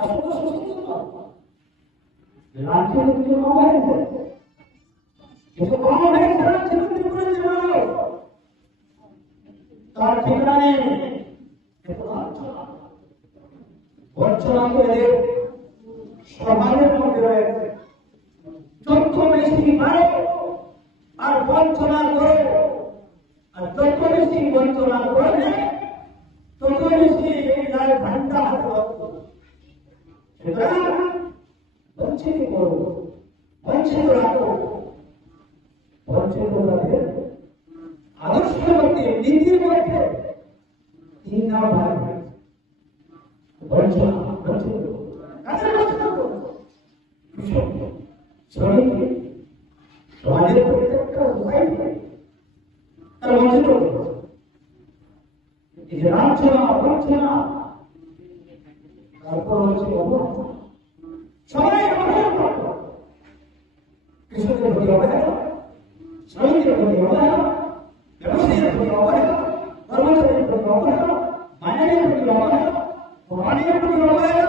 আসলে সচেতন রাজ্যের কিছু কম হয়েছে, কিছু কম হয়েছে, তার ঠিকানা নেই। বঞ্চনা করে সমাজের মধ্যে রয়েছে, যত বেশি পারে আর বঞ্চনা করে, আর যত বেশি বঞ্চনা করবে তত বেশি এই রায় ঘন্টা হাতে সুতরাং বঞ্চিত করবো, বঞ্চিত রাখবো, বঞ্চিত তাদের আদর্শের মধ্যে, নীতির মধ্যে তিন নাম ভাগ বঞ্চনা, বঞ্চিত কাদের বঞ্চনা করবো? শ্রমিককে, সমাজের প্রত্যেকটা উপায়কে তারা বঞ্চিত করবো। এই যে লাঞ্ছনা, বঞ্চনা, তারপর হচ্ছে অবহেলা, সবাই অবহেলা করবো। কৃষকের প্রতি অবহেলা, শ্রমিকের প্রতি অবহেলা, ব্যবসায়ীর প্রতি অবহেলা, কর্মচারীর প্রতি অবহেলা, মায়ের প্রতি অবহেলা, ভগবানের প্রতি অবহেলা,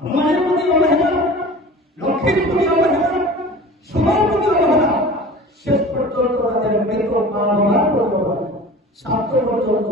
হনুমানের প্রতি অবহেলা, লক্ষ্মীর প্রতি অবহেলা, সবার প্রতি অবহেলা, শেষ পর্যন্ত তাদের বেতন পাওয়ার প্রতি অবহেলা, স্বার্থ পর্যন্ত